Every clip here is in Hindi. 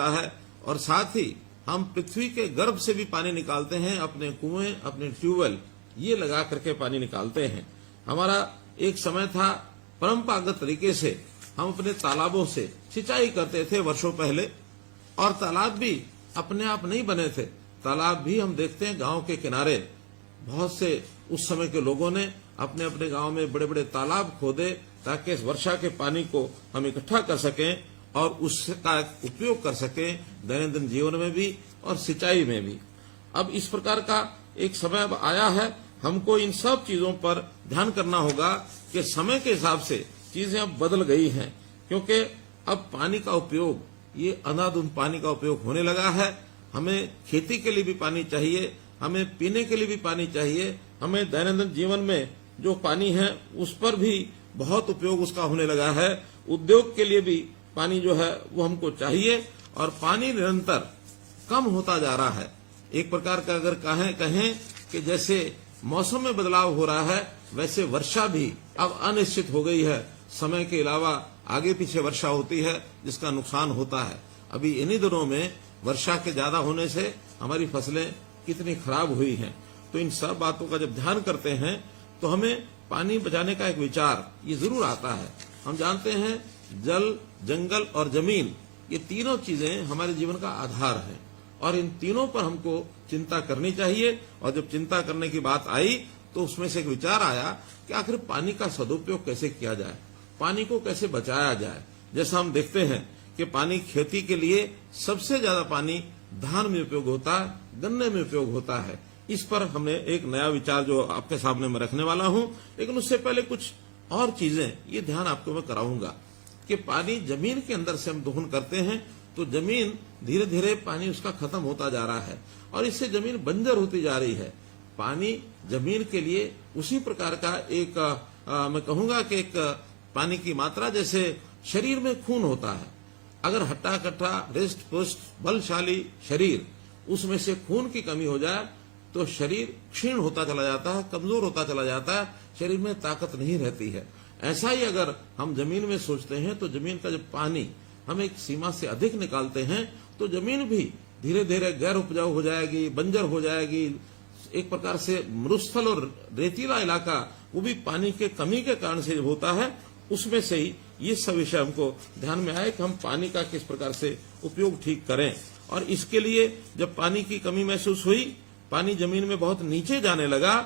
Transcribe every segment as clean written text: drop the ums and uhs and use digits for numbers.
मिलता है और साथ ही हम पृथ्वी के गर्भ से भी पानी निकालते हैं, अपने कुएं, अपने ट्यूबवेल ये लगा करके पानी निकालते हैं। हमारा एक समय था परंपरागत तरीके से हम अपने तालाबों से सिंचाई करते थे वर्षों पहले, और तालाब भी अपने आप नहीं बने थे। तालाब भी हम देखते हैं गांव के किनारे बहुत से उस समय के लोगों ने अपने अपने गांव में बड़े बड़े तालाब खोदे ताकि इस वर्षा के पानी को हम इकट्ठा कर सकें और उसका उपयोग कर सकें दैनंदिन जीवन में भी और सिंचाई में भी। अब इस प्रकार का एक समय अब आया है, हमको इन सब चीजों पर ध्यान करना होगा कि समय के हिसाब से चीजें अब बदल गई हैं, क्योंकि अब पानी का उपयोग, ये अंधाधुंध पानी का उपयोग होने लगा है। हमें खेती के लिए भी पानी चाहिए, हमें पीने के लिए भी पानी चाहिए, हमें दैनंदिन जीवन में जो पानी है उस पर भी बहुत उपयोग उसका होने लगा है। उद्योग के लिए भी पानी जो है वो हमको चाहिए, और पानी निरंतर कम होता जा रहा है। एक प्रकार का अगर कहें कि जैसे मौसम में बदलाव हो रहा है, वैसे वर्षा भी अब अनिश्चित हो गई है। समय के अलावा आगे पीछे वर्षा होती है जिसका नुकसान होता है। अभी इन्हीं दिनों में वर्षा के ज्यादा होने से हमारी फसलें कितनी खराब हुई हैं। तो इन सब बातों का जब ध्यान करते हैं तो हमें पानी बचाने का एक विचार ये जरूर आता है। हम जानते हैं जल, जंगल और जमीन, ये तीनों चीजें हमारे जीवन का आधार है, और इन तीनों पर हमको चिंता करनी चाहिए। और जब चिंता करने की बात आई तो उसमें से एक विचार आया कि आखिर पानी का सदुपयोग कैसे किया जाए, पानी को कैसे बचाया जाए। जैसा हम देखते हैं कि पानी खेती के लिए सबसे ज्यादा पानी धान में उपयोग होता है, गन्ने में उपयोग होता है। इस पर हमने एक नया विचार जो आपके सामने मैं रखने वाला हूं, लेकिन उससे पहले कुछ और चीजें ये ध्यान आपको मैं कराऊंगा कि पानी जमीन के अंदर से हम दोहन करते हैं तो जमीन धीरे धीरे पानी उसका खत्म होता जा रहा है और इससे जमीन बंजर होती जा रही है। पानी जमीन के लिए उसी प्रकार का एक मैं कहूंगा कि एक पानी की मात्रा जैसे शरीर में खून होता है। अगर हट्टा कट्टा रिष्ट पुष्ट बलशाली शरीर, उसमें से खून की कमी हो जाए तो शरीर क्षीण होता चला जाता है, कमजोर होता चला जाता है, शरीर में ताकत नहीं रहती है। ऐसा ही अगर हम जमीन में सोचते हैं तो जमीन का जब पानी हम एक सीमा से अधिक निकालते हैं तो जमीन भी धीरे धीरे गैर उपजाऊ हो जाएगी, बंजर हो जाएगी। एक प्रकार से मरुस्थल और रेतीला इलाका वो भी पानी के कमी के कारण से होता है। उसमें से ही ये सब विषय हमको ध्यान में आए कि हम पानी का किस प्रकार से उपयोग ठीक करें। और इसके लिए जब पानी की कमी महसूस हुई, पानी जमीन में बहुत नीचे जाने लगा,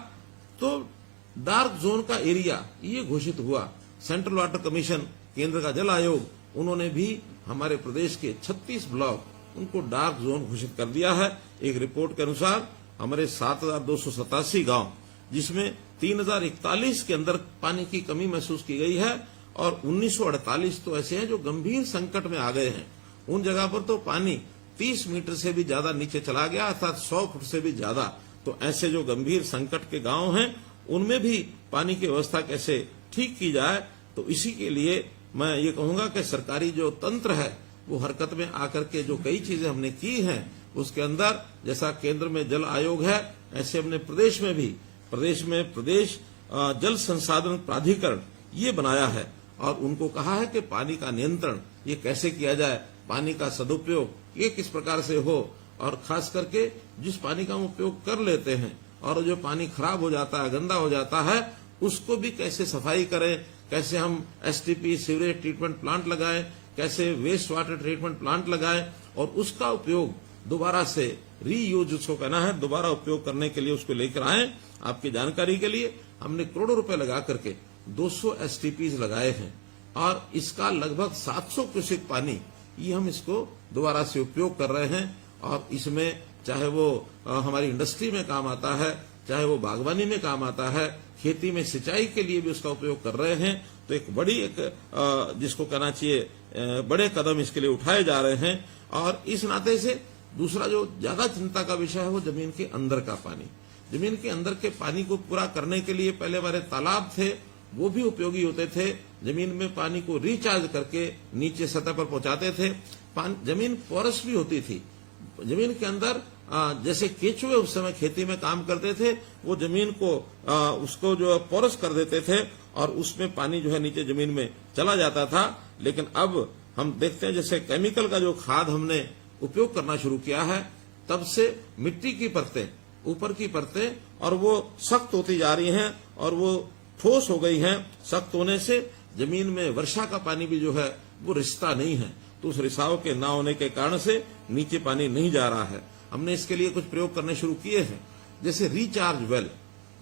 तो डार्क जोन का एरिया ये घोषित हुआ। सेंट्रल वाटर कमीशन, केंद्र का जल आयोग, उन्होंने भी हमारे प्रदेश के 36 ब्लॉक उनको डार्क जोन घोषित कर दिया है। एक रिपोर्ट के अनुसार हमारे 7,287 गांव, जिसमें 3,041 के अंदर पानी की कमी महसूस की गई है और 1948 तो ऐसे हैं जो गंभीर संकट में आ गए हैं। उन जगह पर तो पानी 30 मीटर से भी ज्यादा नीचे चला गया, अर्थात 100 फुट से भी ज्यादा। तो ऐसे जो गंभीर संकट के गांव हैं उनमें भी पानी की व्यवस्था कैसे ठीक की जाए, तो इसी के लिए मैं ये कहूंगा कि सरकारी जो तंत्र है वो हरकत में आकर के जो कई चीजें हमने की हैं उसके अंदर, जैसा केंद्र में जल आयोग है ऐसे हमने प्रदेश में भी प्रदेश जल संसाधन प्राधिकरण ये बनाया है और उनको कहा है कि पानी का नियंत्रण ये कैसे किया जाए, पानी का सदुपयोग ये किस प्रकार से हो, और खास करके जिस पानी का हम उपयोग कर लेते हैं और जो पानी खराब हो जाता है, गंदा हो जाता है, उसको भी कैसे सफाई करें, कैसे हम एसटीपी सीवरेज ट्रीटमेंट प्लांट लगाएं, कैसे वेस्ट वाटर ट्रीटमेंट प्लांट लगाएं और उसका उपयोग दोबारा से रीयूज उसको कहना है, दोबारा उपयोग करने के लिए उसको लेकर आए। आपकी जानकारी के लिए हमने करोड़ों रुपए लगा करके 200 एसटीपीज लगाए हैं और इसका लगभग 700 क्यूसेक पानी ये हम इसको दोबारा से उपयोग कर रहे हैं। और इसमें चाहे वो हमारी इंडस्ट्री में काम आता है, चाहे वो बागवानी में काम आता है, खेती में सिंचाई के लिए भी उसका उपयोग कर रहे हैं। तो एक बड़ी जिसको कहना चाहिए बड़े कदम इसके लिए उठाए जा रहे हैं। और इस नाते से दूसरा जो ज्यादा चिंता का विषय है वो जमीन के अंदर का पानी। जमीन के अंदर के पानी को पूरा करने के लिए पहले हमारे तालाब थे वो भी उपयोगी होते थे, जमीन में पानी को रिचार्ज करके नीचे सतह पर पहुंचाते थे। जमीन पोरस भी होती थी, जमीन के अंदर जैसे केचुए उस समय खेती में काम करते थे, वो जमीन को उसको जो पोरस कर देते थे और उसमें पानी जो है नीचे जमीन में चला जाता था। लेकिन अब हम देखते हैं जैसे केमिकल का जो खाद हमने उपयोग करना शुरू किया है, तब से मिट्टी की परतें, ऊपर की परतें, और वो सख्त होती जा रही हैं और वो ठोस हो गई हैं। सख्त होने से जमीन में वर्षा का पानी भी जो है वो रिसता नहीं है, तो उस रिसाव के ना होने के कारण से नीचे पानी नहीं जा रहा है। हमने इसके लिए कुछ प्रयोग करने शुरू किए हैं, जैसे रिचार्ज वेल,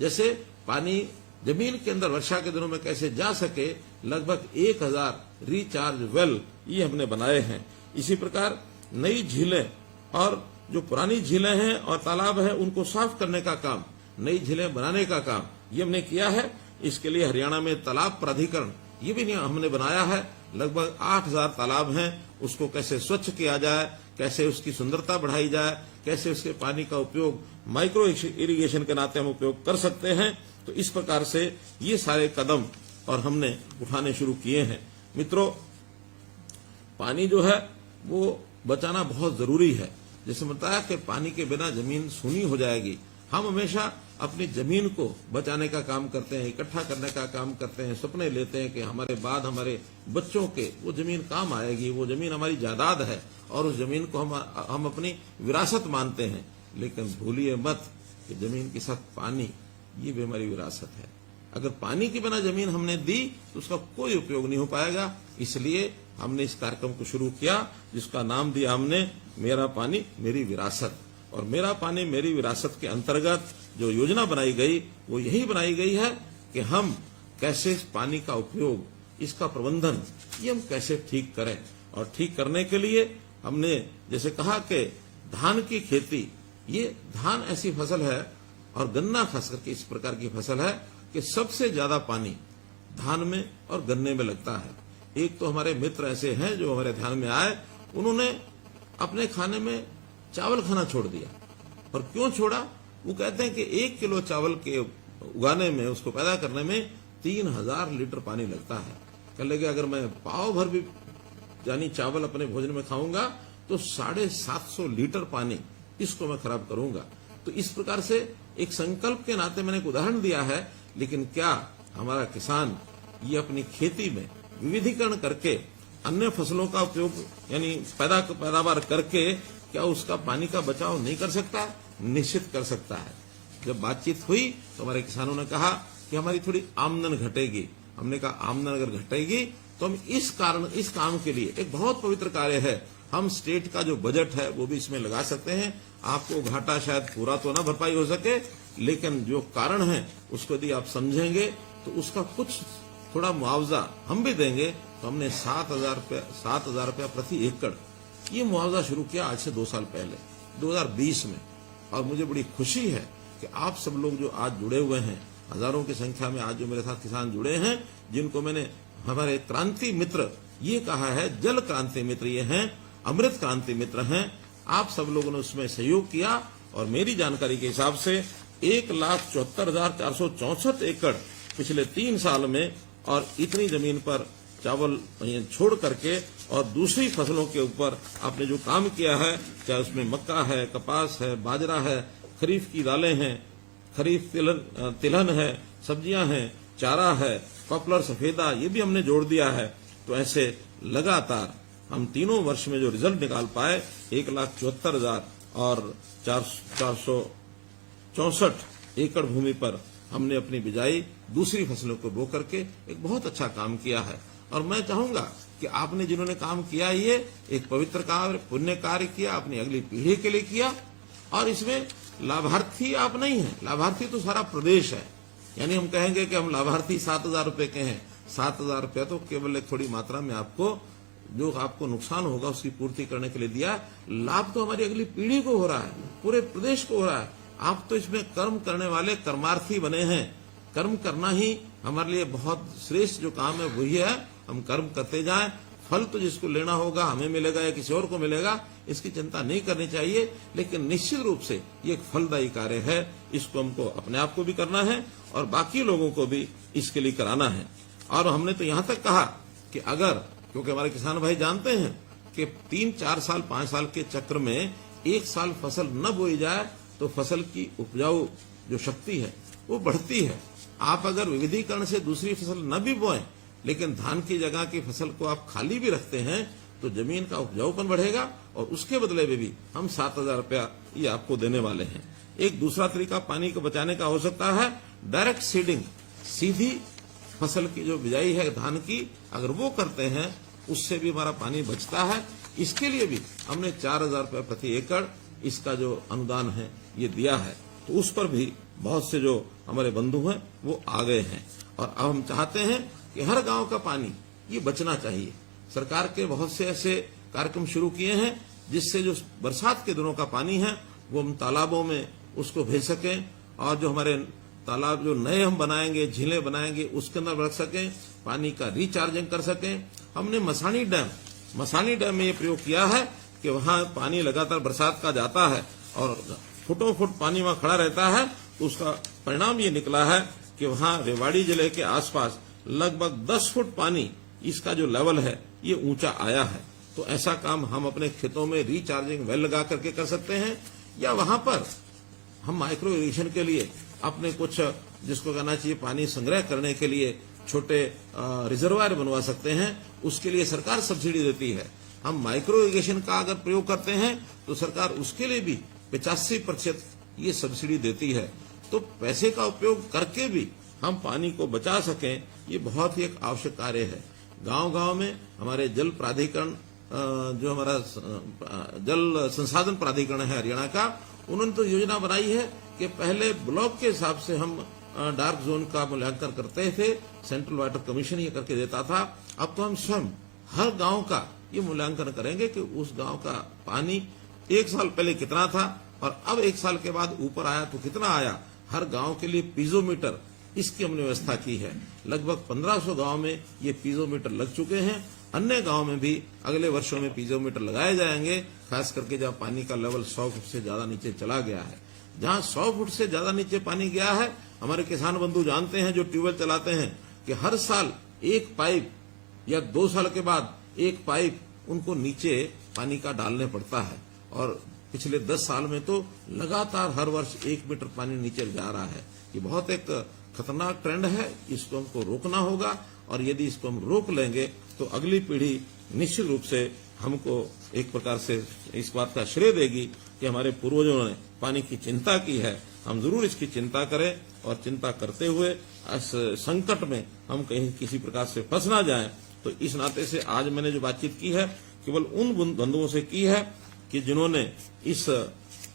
जैसे पानी जमीन के अंदर वर्षा के दिनों में कैसे जा सके, लगभग 1000 रिचार्ज वेल ये हमने बनाए हैं। इसी प्रकार नई झीलें और जो पुरानी झीलें हैं और तालाब हैं उनको साफ करने का काम, नई झीलें बनाने का काम ये हमने किया है। इसके लिए हरियाणा में तालाब प्राधिकरण ये भी हमने बनाया है। लगभग 8000 तालाब हैं, उसको कैसे स्वच्छ किया जाए, कैसे उसकी सुंदरता बढ़ाई जाए, कैसे उसके पानी का उपयोग माइक्रो इरिगेशन के नाते हम उपयोग कर सकते हैं। तो इस प्रकार से ये सारे कदम और हमने उठाने शुरू किए हैं। मित्रों, पानी जो है वो बचाना बहुत जरूरी है। जैसे बताया कि पानी के बिना जमीन सूनी हो जाएगी। हम हमेशा अपनी जमीन को बचाने का काम करते हैं, इकट्ठा करने का काम करते हैं, सपने लेते हैं कि हमारे बाद हमारे बच्चों के वो जमीन काम आएगी, वो जमीन हमारी जायदाद है और उस जमीन को हम अपनी विरासत मानते हैं। लेकिन भूलिए मत कि जमीन के साथ पानी ये भी हमारी विरासत है। अगर पानी के बिना जमीन हमने दी तो उसका कोई उपयोग नहीं हो पाएगा। इसलिए हमने इस कार्यक्रम को शुरू किया, जिसका नाम दिया हमने मेरा पानी मेरी विरासत। और मेरा पानी मेरी विरासत के अंतर्गत जो योजना बनाई गई वो यही बनाई गई है कि हम कैसे पानी का उपयोग, इसका प्रबंधन ये हम कैसे ठीक करें। और ठीक करने के लिए हमने जैसे कहा कि धान की खेती, ये धान ऐसी फसल है और गन्ना खास करके इस प्रकार की फसल है कि सबसे ज्यादा पानी धान में और गन्ने में लगता है। एक तो हमारे मित्र ऐसे हैं जो हमारे ध्यान में आए, उन्होंने अपने खाने में चावल खाना छोड़ दिया। और क्यों छोड़ा? वो कहते हैं कि 1 किलो चावल के उगाने में, उसको पैदा करने में 3000 लीटर पानी लगता है। कह लगे अगर मैं पाव भर भी यानी चावल अपने भोजन में खाऊंगा तो 750 लीटर पानी इसको मैं खराब करूंगा। तो इस प्रकार से एक संकल्प के नाते मैंने एक उदाहरण दिया है। लेकिन क्या हमारा किसान ये अपनी खेती में विविधीकरण करके अन्य फसलों का उपयोग यानी पैदावार करके क्या उसका पानी का बचाव नहीं कर सकता? निश्चित कर सकता है। जब बातचीत हुई तो हमारे किसानों ने कहा कि हमारी थोड़ी आमदन घटेगी। हमने कहा आमदन अगर घटेगी तो हम इस काम के लिए एक बहुत पवित्र कार्य है, हम स्टेट का जो बजट है वो भी इसमें लगा सकते हैं। आपको घाटा शायद पूरा तो ना भरपाई हो सके, लेकिन जो कारण है उसको यदि आप समझेंगे तो उसका कुछ थोड़ा मुआवजा हम भी देंगे। तो हमने 7,000 रुपया प्रति एकड़ ये मुआवजा शुरू किया आज से 2 साल पहले 2020 में। और मुझे बड़ी खुशी है कि आप सब लोग जो आज जुड़े हुए हैं, हजारों की संख्या में आज जो मेरे साथ किसान जुड़े हैं, जिनको मैंने हमारे क्रांति मित्र ये कहा है, जल क्रांति मित्र ये हैं, अमृत क्रांति मित्र हैं। आप सब लोगों ने उसमें सहयोग किया और मेरी जानकारी के हिसाब से 1,74,464 एकड़ पिछले 3 साल में, और इतनी जमीन पर चावल छोड़ करके और दूसरी फसलों के ऊपर आपने जो काम किया है, चाहे उसमें मक्का है, कपास है, बाजरा है, खरीफ की दालें हैं, खरीफ तिलहन है, सब्जियां हैं, चारा है, पॉपुलर सफेदा, ये भी हमने जोड़ दिया है। तो ऐसे लगातार हम तीनों वर्ष में जो रिजल्ट निकाल पाए, 1,74,000 और 464 एकड़ भूमि पर हमने अपनी बिजाई दूसरी फसलों को बो करके एक बहुत अच्छा काम किया है। और मैं चाहूंगा कि आपने जिन्होंने काम किया, ये एक पवित्र कार्य, पुण्य कार्य किया, अपनी अगली पीढ़ी के लिए किया। और इसमें लाभार्थी आप नहीं हैं, लाभार्थी तो सारा प्रदेश है। यानी हम कहेंगे कि हम लाभार्थी 7,000 रुपए के हैं, 7,000 रुपया तो केवल एक थोड़ी मात्रा में आपको जो आपको नुकसान होगा उसकी पूर्ति करने के लिए दिया। लाभ तो हमारी अगली पीढ़ी को हो रहा है, पूरे प्रदेश को हो रहा है। आप तो इसमें कर्म करने वाले कर्मार्थी बने हैं। कर्म करना ही हमारे लिए बहुत श्रेष्ठ जो काम है वही है। हम कर्म करते जाएं, फल तो जिसको लेना होगा हमें मिलेगा या किसी और को मिलेगा, इसकी चिंता नहीं करनी चाहिए। लेकिन निश्चित रूप से ये एक फलदायी कार्य है, इसको हमको अपने आप को भी करना है और बाकी लोगों को भी इसके लिए कराना है। और हमने तो यहां तक कहा कि अगर, क्योंकि हमारे किसान भाई जानते हैं कि 3, 4 साल, 5 साल के चक्र में 1 साल फसल न बोई जाए तो फसल की उपजाऊ जो शक्ति है वो बढ़ती है। आप अगर विविधीकरण से दूसरी फसल न भी बोएं, लेकिन धान की जगह की फसल को आप खाली भी रखते हैं तो जमीन का उपजाऊपन बढ़ेगा और उसके बदले में भी हम 7,000 रुपया ये आपको देने वाले हैं। एक दूसरा तरीका पानी को बचाने का हो सकता है डायरेक्ट सीडिंग, सीधी फसल की जो बिजाई है धान की, अगर वो करते हैं उससे भी हमारा पानी बचता है। इसके लिए भी हमने 4,000 रुपये प्रति एकड़ इसका जो अनुदान है ये दिया है। तो उस पर भी बहुत से जो हमारे बंधु हैं वो आ गए हैं और अब हम चाहते हैं कि हर गांव का पानी ये बचना चाहिए। सरकार के बहुत से ऐसे कार्यक्रम शुरू किए हैं जिससे जो बरसात के दिनों का पानी है वो हम तालाबों में उसको भेज सकें और जो हमारे तालाब जो नए हम बनाएंगे, झीलें बनाएंगे, उसके अंदर रख सकें, पानी का रिचार्जिंग कर सकें। हमने मसानी डैम में ये प्रयोग किया है कि वहां पानी लगातार बरसात का जाता है और फुटों फुट पानी वहां खड़ा रहता है। तो उसका परिणाम ये निकला है कि वहां रेवाड़ी जिले के आसपास लगभग 10 फुट पानी इसका जो लेवल है ये ऊंचा आया है। तो ऐसा काम हम अपने खेतों में रिचार्जिंग वेल लगा करके कर सकते हैं, या वहां पर हम माइक्रो इरिगेशन के लिए अपने कुछ जिसको कहना चाहिए पानी संग्रह करने के लिए छोटे रिजर्वायर बनवा सकते हैं। उसके लिए सरकार सब्सिडी देती है। हम माइक्रो इरिगेशन का अगर प्रयोग करते हैं तो सरकार उसके लिए भी 85% ये सब्सिडी देती है। तो पैसे का उपयोग करके भी हम पानी को बचा सकें, ये बहुत ही एक आवश्यक कार्य है। गांव-गांव में हमारे जल प्राधिकरण जो हमारा जल संसाधन प्राधिकरण है हरियाणा का, उन्होंने तो योजना बनाई है कि पहले ब्लॉक के हिसाब से हम डार्क जोन का मूल्यांकन करते थे, सेंट्रल वाटर कमीशन ये करके देता था। अब तो हम स्वयं हर गांव का ये मूल्यांकन करेंगे कि उस गांव का पानी 1 साल पहले कितना था और अब 1 साल के बाद ऊपर आया तो कितना आया। हर गांव के लिए पीजोमीटर इसकी हमने व्यवस्था की है। लगभग 1500 गांव में ये पीजोमीटर लग चुके हैं। अन्य गांव में भी अगले वर्षों में पीजोमीटर लगाए जाएंगे, खास करके जहां पानी का लेवल 100 फुट से ज्यादा नीचे चला गया है। जहां 100 फुट से ज्यादा नीचे पानी गया है, हमारे किसान बंधु जानते हैं जो ट्यूबवेल चलाते हैं कि हर साल एक पाइप या 2 साल के बाद एक पाइप उनको नीचे पानी का डालने पड़ता है। और पिछले 10 साल में तो लगातार हर वर्ष 1 मीटर पानी नीचे जा रहा है। ये बहुत एक खतरनाक ट्रेंड है, इसको हमको रोकना होगा और यदि इसको हम रोक लेंगे तो अगली पीढ़ी निश्चित रूप से हमको एक प्रकार से इस बात का श्रेय देगी कि हमारे पूर्वजों ने पानी की चिंता की है। हम जरूर इसकी चिंता करें और चिंता करते हुए इस संकट में हम कहीं किसी प्रकार से फंस ना जाएं। तो इस नाते से आज मैंने जो बातचीत की है केवल उन बंधुओं से की है कि जिन्होंने इस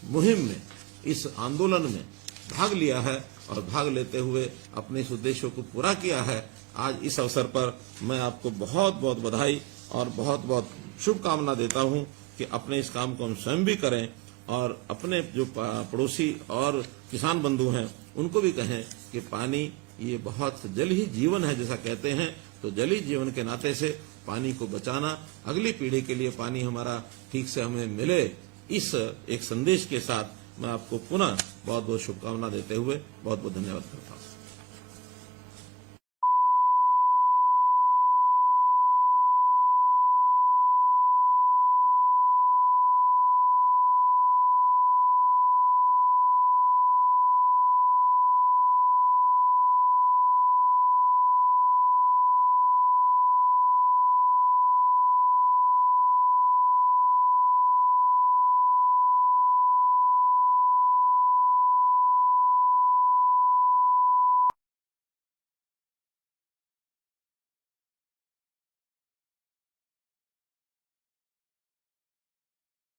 मुहिम में, इस आंदोलन में भाग लिया है और भाग लेते हुए अपने इस उद्देश्यों को पूरा किया है। आज इस अवसर पर मैं आपको बहुत बहुत बधाई और बहुत बहुत शुभकामना देता हूं कि अपने इस काम को हम स्वयं भी करें और अपने जो पड़ोसी और किसान बंधु हैं उनको भी कहें कि पानी ये बहुत जल ही जीवन है जैसा कहते हैं। तो जल ही जीवन के नाते से पानी को बचाना, अगली पीढ़ी के लिए पानी हमारा ठीक से हमें मिले, इस एक संदेश के साथ मैं आपको पुनः बहुत बहुत शुभकामना देते हुए बहुत बहुत धन्यवाद करता हूँ।